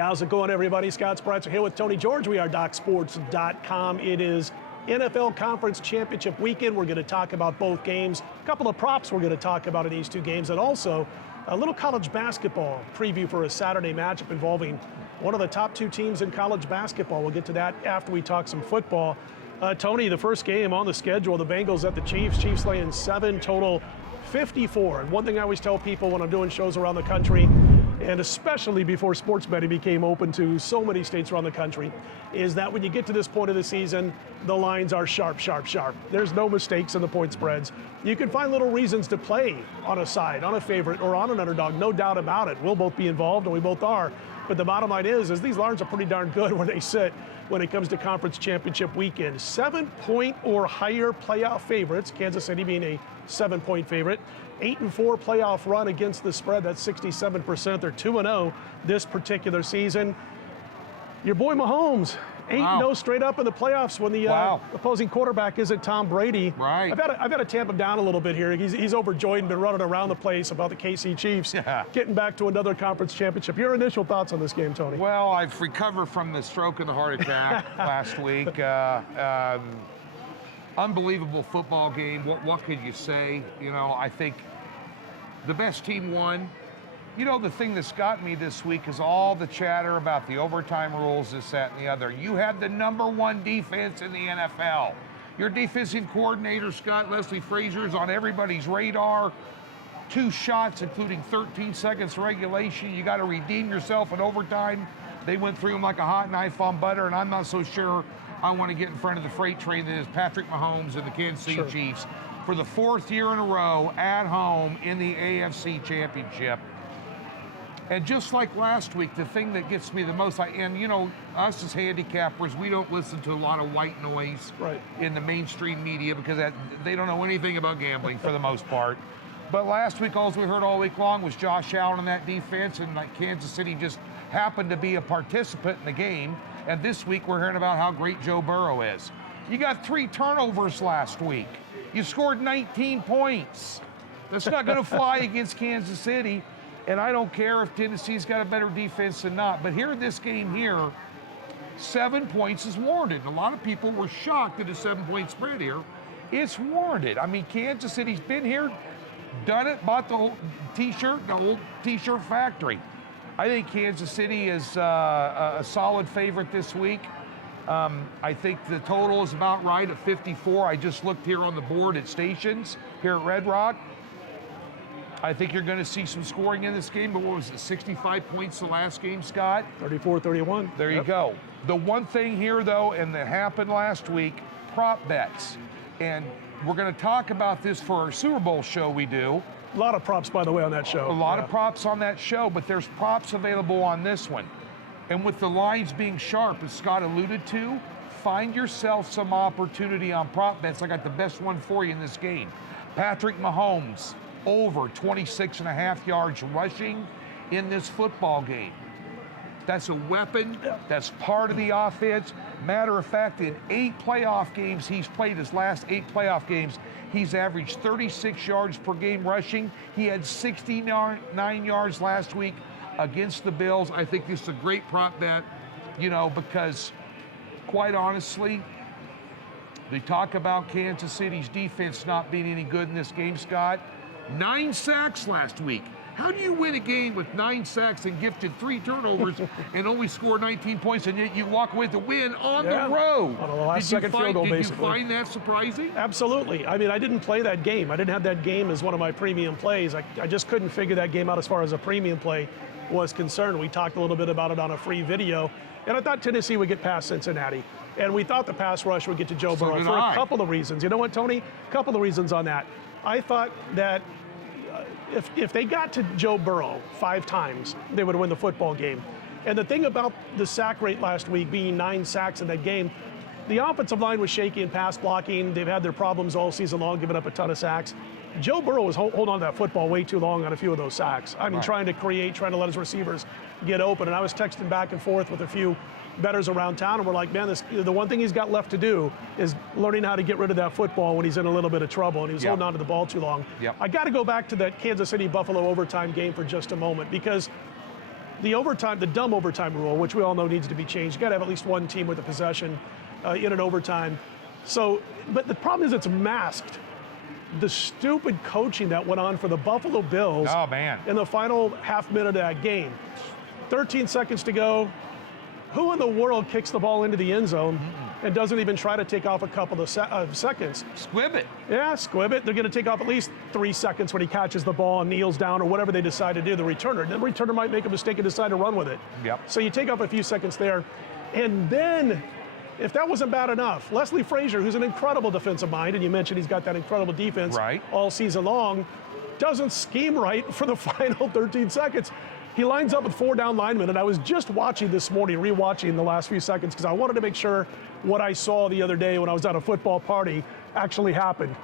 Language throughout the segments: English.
how's it going, everybody? Scott Spritzer here with Tony George. We are DocSports.com. It is NFL Conference Championship weekend. We're going to talk about both games. A couple of props we're going to talk about in these two games, and also a little college basketball preview for a Saturday matchup involving one of the top two teams in college basketball. We'll get to that after we talk some football. Tony, the first game on the schedule, the Bengals at the Chiefs. Chiefs laying 7, total 54. And one thing I always tell people when I'm doing shows around the country, and especially before sports betting became open to so many states around the country, is that when you get to this point of the season, the lines are sharp, sharp, sharp. There's no mistakes in the point spreads. You can find little reasons to play on a side, on a favorite, or on an underdog, no doubt about it. We'll both be involved, and we both are. But the bottom line is these lines are pretty darn good where they sit when it comes to conference championship weekend. 7-point or higher playoff favorites, Kansas City being a 7-point favorite. 8-4 playoff run against the spread, that's 67%. They're 2-0 this particular season. Your boy Mahomes, 8-0 straight up in the playoffs when the opposing quarterback isn't Tom Brady. Right. I've got to tamp him down a little bit here. He's overjoyed and been running around the place about the KC Chiefs getting back to another conference championship. Your initial thoughts on this game, Tony? Well, I've recovered from the stroke and the heart attack last week. Unbelievable football game. What could you say? You know, I think the best team won. You know, the thing that's got me this week is all the chatter about the overtime rules, this, that, and the other. You had the #1 defense in the NFL. Your defensive coordinator, Scott Leslie Frazier, is on everybody's radar. 2 shots, including 13 seconds regulation. You got to redeem yourself in overtime. They went through them like a hot knife on butter, and I'm not so sure I want to get in front of the freight train that is Patrick Mahomes and the Kansas City Chiefs for the 4th year in a row at home in the AFC Championship. And just like last week, the thing that gets me the most, and you know, us as handicappers, we don't listen to a lot of white noise in the mainstream media because they don't know anything about gambling for the most part. But last week, all we heard all week long was Josh Allen in that defense, and like Kansas City just happened to be a participant in the game. And this week, we're hearing about how great Joe Burrow is. You got 3 turnovers last week. You scored 19 points. That's not going to fly against Kansas City. And I don't care if Tennessee's got a better defense than not. But here in this game here, 7 points is warranted. And a lot of people were shocked at a 7-point spread here. It's warranted. I mean, Kansas City's been here, done it, bought the old T-shirt factory. I think Kansas City is a solid favorite this week. I think the total is about right at 54. I just looked here on the board at stations here at Red Rock. I think you're going to see some scoring in this game, but what was it, 65 points the last game, Scott? 34-31. There you go. The one thing here, though, and that happened last week, prop bets. And we're going to talk about this for our Super Bowl show we do. A lot of props, by the way, on that show. A lot of props on that show, but there's props available on this one. And with the lines being sharp, as Scott alluded to, find yourself some opportunity on prop bets. I got the best one for you in this game. Patrick Mahomes, over 26.5 yards rushing in this football game. That's a weapon. That's part of the offense. Matter of fact, in 8 playoff games he's played, his last 8 playoff games, he's averaged 36 yards per game rushing. He had 69 yards last week against the Bills. I think this is a great prop bet, you know, because quite honestly, they talk about Kansas City's defense not being any good in this game, Scott. 9 sacks last week. How do you win a game with 9 sacks and gifted 3 turnovers and only score 19 points, and yet you walk away with a win on the road? On the last second field goal, basically. Did you find that surprising? Absolutely. I mean, I didn't play that game. I didn't have that game as one of my premium plays. I just couldn't figure that game out as far as a premium play was concerned. We talked a little bit about it on a free video, and I thought Tennessee would get past Cincinnati. And we thought the pass rush would get to Joe Burrow for a couple of reasons. You know what, Tony? A couple of reasons on that. I thought that if they got to Joe Burrow 5 times, they would win the football game. And the thing about the sack rate last week being 9 sacks in that game, the offensive line was shaky in pass blocking. They've had their problems all season long, giving up a ton of sacks. Joe Burrow was holding on to that football way too long on a few of those sacks. I mean, trying to let his receivers get open. And I was texting back and forth with a few bettors around town, and we're like, man, the one thing he's got left to do is learning how to get rid of that football when he's in a little bit of trouble, and he was holding on to the ball too long. I got to go back to that Kansas City-Buffalo overtime game for just a moment, because the overtime, the dumb overtime rule, which we all know needs to be changed. You got to have at least one team with a possession in an overtime. So, but the problem is it's masked. The stupid coaching that went on for the Buffalo Bills in the final half minute of that game. 13 seconds to go. Who in the world kicks the ball into the end zone and doesn't even try to take off a couple of seconds? Squib it. Yeah, squib it. They're going to take off at least 3 seconds when he catches the ball and kneels down or whatever they decide to do, the returner. The returner might make a mistake and decide to run with it. Yep. So you take off a few seconds there. And then, if that wasn't bad enough, Leslie Frazier, who's an incredible defensive mind, and you mentioned he's got that incredible defense all season long, doesn't scheme right for the final 13 seconds. He lines up with 4 down linemen, and I was just watching this morning, rewatching the last few seconds, because I wanted to make sure what I saw the other day when I was at a football party actually happened.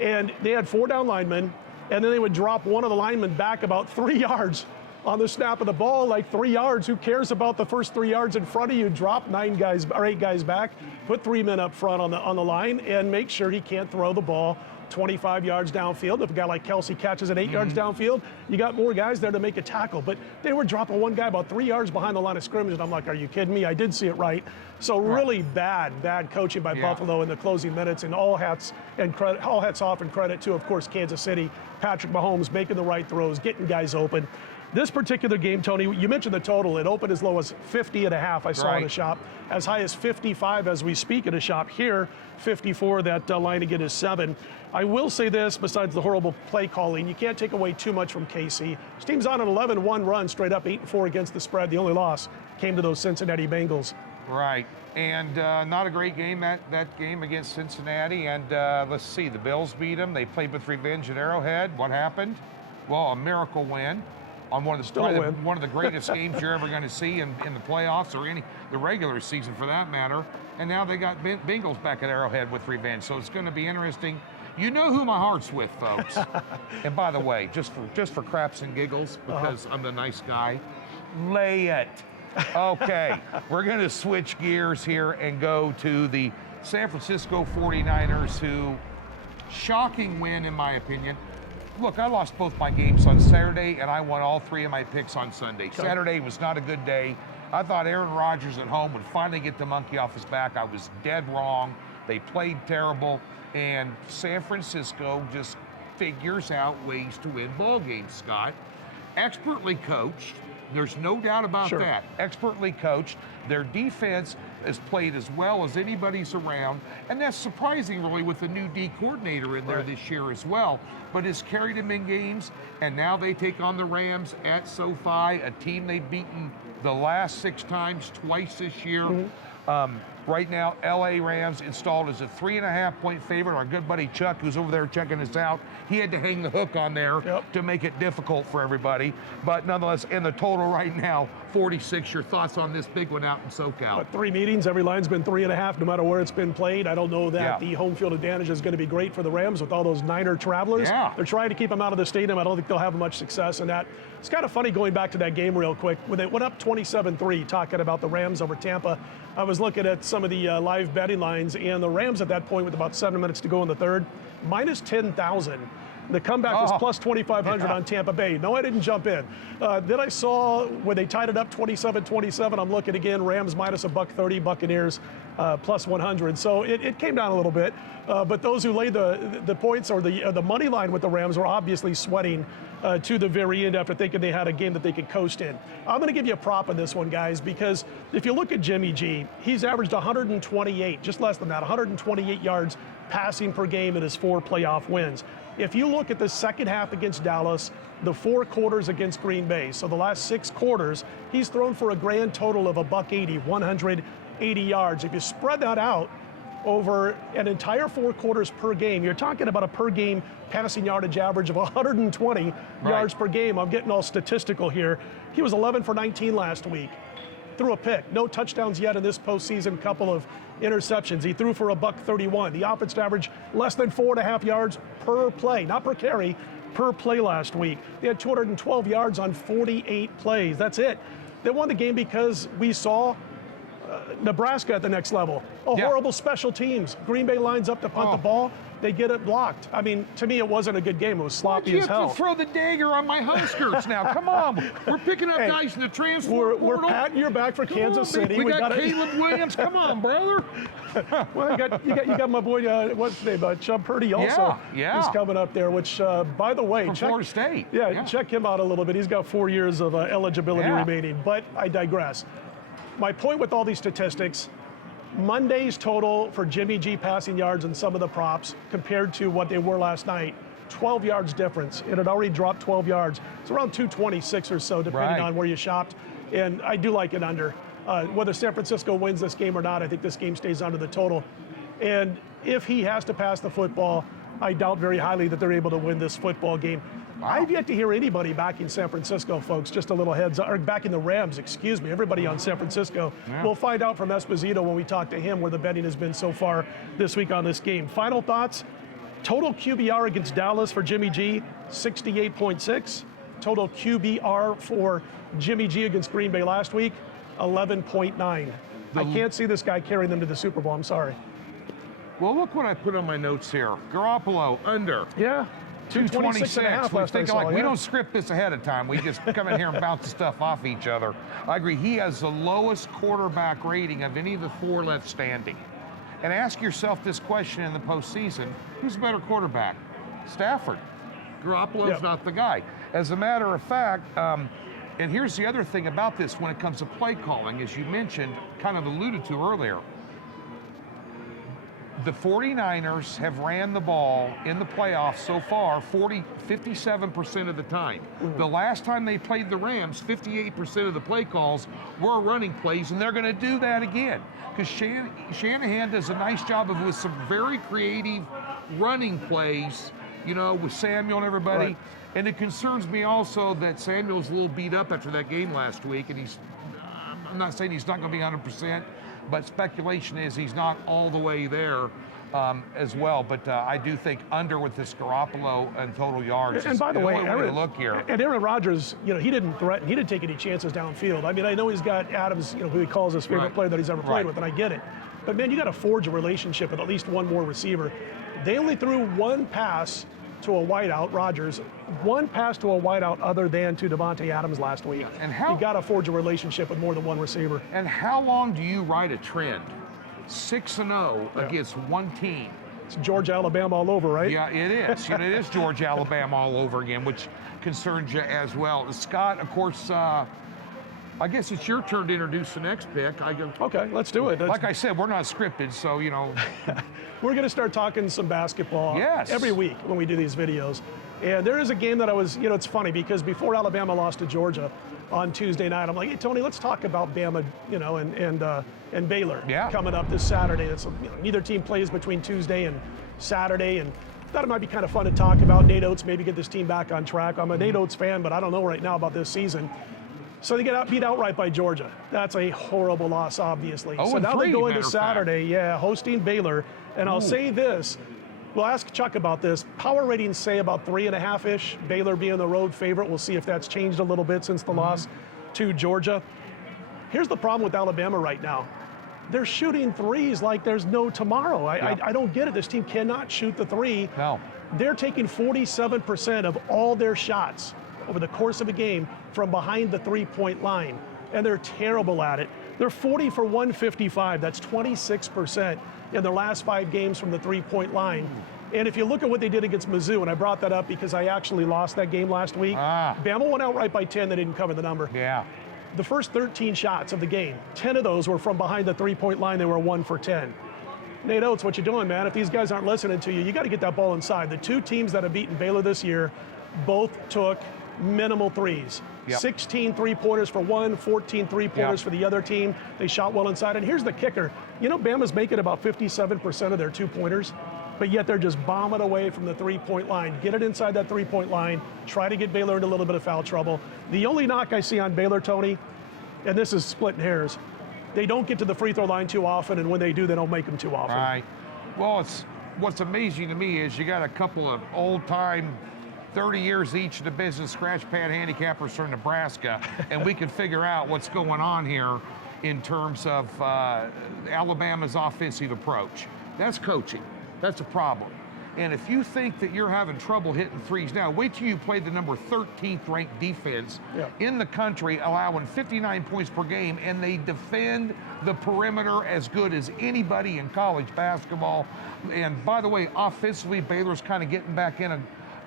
And they had 4 down linemen, and then they would drop one of the linemen back about 3 yards on the snap of the ball, like 3 yards. Who cares about the first 3 yards in front of you? Drop 9 guys or 8 guys back, put 3 men up front on the line, and make sure he can't throw the ball 25 yards downfield. If a guy like Kelsey catches it 8 yards downfield, you got more guys there to make a tackle. But they were dropping one guy about 3 yards behind the line of scrimmage, and I'm like, are you kidding me? I did see it right. So really bad coaching by Buffalo in the closing minutes, and all hats off and credit to, of course, Kansas City. Patrick Mahomes making the right throws, getting guys open. This particular game, Tony, you mentioned the total. It opened as low as 50.5, I saw in the shop, as high as 55 as we speak in a shop here. 54, that line again is 7. I will say this, besides the horrible play calling, you can't take away too much from KC. This team's on an 11-1 run, straight up 8-4 against the spread. The only loss came to those Cincinnati Bengals. Right, and not a great game, that game against Cincinnati. And let's see, the Bills beat them. They played with revenge at Arrowhead. What happened? Well, a miracle win on one of the greatest games you're ever going to see in the playoffs, or the regular season for that matter. And now they got Bengals back at Arrowhead with revenge. So it's going to be interesting. You know who my heart's with, folks. And by the way, just for craps and giggles, because I'm the nice guy, lay it. Okay, we're going to switch gears here and go to the San Francisco 49ers, who, shocking win in my opinion. Look, I lost both my games on Saturday, and I won all 3 of my picks on Sunday. Saturday was not a good day. I thought Aaron Rodgers at home would finally get the monkey off his back. I was dead wrong. They played terrible, and San Francisco just figures out ways to win ball games, Scott. Expertly coached. There's no doubt about that. Expertly coached. Their defense has played as well as anybody's around, and that's surprising, really, with the new D coordinator in there this year as well. But it's carried them in games, and now they take on the Rams at SoFi, a team they've beaten the last 6 times, twice this year. Right now, LA Rams installed as a 3.5-point favorite. Our good buddy Chuck, who's over there checking us out, he had to hang the hook on there to make it difficult for everybody. But nonetheless, in the total right now, 46. Your thoughts on this big one out in SoCal? 3 meetings, every line's been 3.5, no matter where it's been played. I don't know that the home field advantage is going to be great for the Rams with all those Niner travelers. They're trying to keep them out of the stadium. I don't think they'll have much success in that. It's kind of funny going back to that game real quick. When they went up 27-3, talking about the Rams over Tampa, I was looking at some of the live betting lines, and the Rams at that point, with about 7 minutes to go in the third, minus 10,000. The comeback was plus 2,500 on Tampa Bay. No, I didn't jump in. Then I saw when they tied it up 27-27, I'm looking again, Rams minus $1.30, Buccaneers plus 100. So it came down a little bit. But those who laid the points or the money line with the Rams were obviously sweating to the very end after thinking they had a game that they could coast in. I'm going to give you a prop on this one, guys, because if you look at Jimmy G, he's averaged 128, just less than that, 128 yards passing per game in his 4 playoff wins. If you look at the second half against Dallas, the 4 quarters against Green Bay, so the last 6 quarters, he's thrown for a grand total of $180, 180 yards. If you spread that out over an entire 4 quarters per game, you're talking about a per game passing yardage average of 120 yards per game. I'm getting all statistical here. He was 11 for 19 last week. Threw a pick. No touchdowns yet in this postseason. Couple of interceptions. He threw for $131. The offense averaged less than 4.5 yards per play, not per carry, per play last week. They had 212 yards on 48 plays. That's it. They won the game because we saw Nebraska at the next level. Horrible special teams. Green Bay lines up to punt the ball. They get it blocked. I mean, to me, it wasn't a good game. It was sloppy as hell. You have to throw the dagger on my Huskers now. Come on. We're picking up guys in the transfer We're portal. patting your back for Kansas City. We got Caleb Williams. Come on, brother. Well, you got my boy, what's his name, Chubb Purdy also. Yeah. He's coming up there, which, by the way, From Florida State. Yeah, check him out a little bit. He's got 4 years of eligibility remaining, but I digress. My point with all these statistics, Monday's total for Jimmy G passing yards and some of the props compared to what they were last night, 12 yards difference. It had already dropped 12 yards. It's around 226 or so, depending on where you shopped. And I do like it under. Whether San Francisco wins this game or not, I think this game stays under the total. And if he has to pass the football, I doubt very highly that they're able to win this football game. Wow. I've yet to hear anybody backing San Francisco, folks. Just a little heads up, or backing the Rams, excuse me. Everybody on San Francisco. Yeah. We'll find out from Esposito when we talk to him where the betting has been so far this week on this game. Final thoughts, total QBR against Dallas for Jimmy G, 68.6. Total QBR for Jimmy G against Green Bay last week, 11.9. I can't see this guy carrying them to the Super Bowl, I'm sorry. Well, look what I put on my notes here. Garoppolo, under. Yeah. 226. We're thinking we don't script this ahead of time. We just come in here and bounce stuff off each other. I agree. He has the lowest quarterback rating of any of the four left standing. And ask yourself this question in the postseason: who's a better quarterback? Stafford. Garoppolo's not the guy. As a matter of fact, and here's the other thing about this when it comes to play calling, as you mentioned, kind of alluded to earlier. The 49ers have ran the ball in the playoffs so far 57% of the time. The last time they played the Rams, 58% of the play calls were running plays, and they're going to do that again. Because Shanahan does a nice job with some very creative running plays, you know, with Samuel and everybody. Right. And it concerns me also that Samuel's a little beat up after that game last week, and I'm not saying he's not going to be 100%, but speculation is he's not all the way there as well. But I do think under with this Garoppolo and total yards. And by the way, Aaron, look here. And Aaron Rodgers, you know, he didn't threaten. He didn't take any chances downfield. I mean, I know he's got Adams, you know, who he calls his favorite player that he's ever played with, and I get it. But man, you got to forge a relationship with at least one more receiver. They only threw one pass to a wideout, Rodgers, one pass to a wideout other than to Devontae Adams last week. And how you got to forge a relationship with more than one receiver. And how long do you ride a trend? 6-0 against one team. It's Georgia, Alabama all over, right? Yeah, it is. It is Georgia, Alabama all over again, which concerns you as well. Scott, of course, I guess it's your turn to introduce the next pick. Okay, let's do it. Like I said, we're not scripted, so, you know. We're going to start talking some basketball every week when we do these videos. And there is a game that I was, you know, it's funny because before Alabama lost to Georgia on Tuesday night, I'm like, hey, Tony, let's talk about Bama, you know, and Baylor coming up this Saturday. It's, you know, neither team plays between Tuesday and Saturday, and thought it might be kind of fun to talk about Nate Oates, maybe get this team back on track. I'm a Nate Oates fan, but I don't know right now about this season. So they get beat outright by Georgia. That's a horrible loss, obviously. So now they go into Saturday, hosting Baylor. And I'll say this, we'll ask Chuck about this. Power ratings say about 3.5-ish, Baylor being the road favorite. We'll see if that's changed a little bit since the loss to Georgia. Here's the problem with Alabama right now. They're shooting threes like there's no tomorrow. I don't get it. This team cannot shoot the three. No. They're taking 47% of all their shots over the course of a game from behind the three-point line, and they're terrible at it. They're 40 for 155. That's 26% in their last 5 games from the three-point line. And if you look at what they did against Mizzou, and I brought that up because I actually lost that game last week, Bama went outright by 10. They didn't cover the number. Yeah. The first 13 shots of the game, 10 of those were from behind the three-point line. They were 1 for 10. Nate Oates, what you doing, man? If these guys aren't listening to you, you got to get that ball inside. The 2 teams that have beaten Baylor this year both took minimal threes. 16 three-pointers for one, 14 three-pointers for the other team. They shot well inside. And here's the kicker. You know, Bama's making about 57% of their 2-pointers, but yet they're just bombing away from the three-point line. Get it inside that three-point line. Try to get Baylor into a little bit of foul trouble. The only knock I see on Baylor, Tony, and this is splitting hairs, they don't get to the free throw line too often, and when they do, they don't make them too often. Right. Well, what's amazing to me is you got a couple of old-time 30 years each in the business, scratch pad handicappers from Nebraska, and we can figure out what's going on here. in terms of Alabama's offensive approach. That's coaching. That's a problem. And if you think that you're having trouble hitting threes now, wait till you play the number 13th ranked defense in the country, allowing 59 points per game, and they defend the perimeter as good as anybody in college basketball. And by the way, offensively, Baylor's kind of getting back in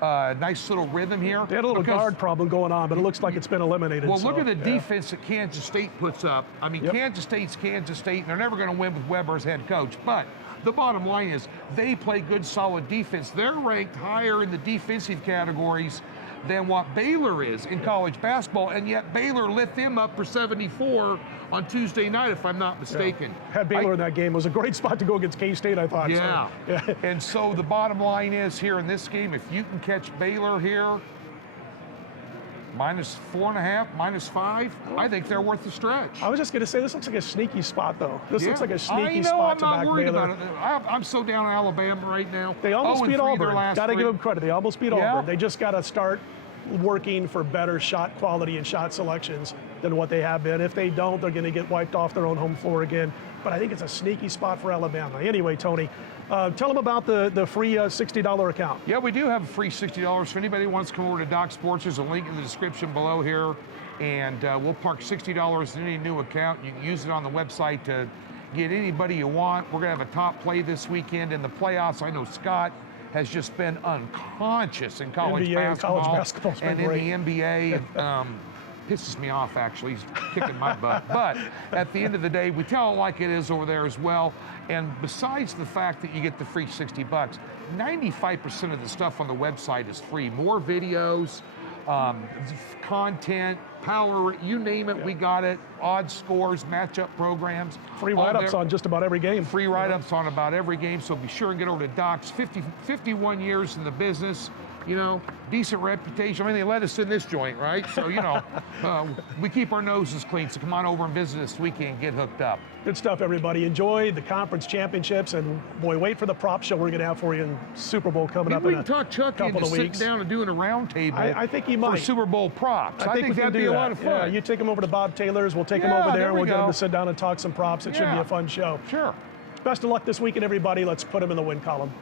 a nice little rhythm here. They had a little guard problem going on, but it looks like it's been eliminated. Well, look at the defense that Kansas State puts up. I mean, Kansas State's Kansas State, and they're never going to win with Weber as head coach. But the bottom line is they play good, solid defense. They're ranked higher in the defensive categories than what Baylor is in college basketball, and yet Baylor lit them up for 74 on Tuesday night, if I'm not mistaken. Had Baylor in that game. It was a great spot to go against K-State, I thought. Yeah. So, And so the bottom line is here in this game, if you can catch Baylor here, -4.5, -5, I think they're worth the stretch. I was just going to say, this looks like a sneaky spot, though. This looks like a sneaky I know, spot I'm to not back worried Baylor. about it. I'm so down on Alabama right now. They almost beat 0-3 their Auburn. last Got to three. give them credit. They almost beat Auburn. They just got to start working for better shot quality and shot selections than what they have been. If they don't, they're going to get wiped off their own home floor again. But I think it's a sneaky spot for Alabama. Anyway, Tony, tell them about the free $60 account. Yeah, we do have a free $60 for anybody who wants to come over to Doc Sports. There's a link in the description below here, and we'll park $60 in any new account. You can use it on the website to get anybody you want. We're going to have a top play this weekend in the playoffs. I know Scott has just been unconscious in college basketball and in the NBA. Pisses me off, actually. He's kicking my butt. But at the end of the day, we tell it like it is over there as well. And besides the fact that you get the free 60 bucks, 95% of the stuff on the website is free. More videos, content, power, you name it, we got it. Odds, scores, matchup programs. Free write-ups on just about every game. Free write-ups on about every game, so be sure and get over to Doc's. 51 years in the business, you know, decent reputation. I mean, they let us in this joint, right? So, you know, we keep our noses clean, so come on over and visit us this weekend and get hooked up. Good stuff, everybody. Enjoy the conference championships, and boy, wait for the prop show we're going to have for you in Super Bowl coming up in a talk Chuck couple into of weeks. sitting down and doing a round table. I think he might. For Super Bowl props. I think that'd be a lot of fun. Yeah, you take him over to Bob Taylor's. We'll take him over there. We'll get him to sit down and talk some props. It should be a fun show. Sure. Best of luck this weekend, everybody. Let's put him in the win column.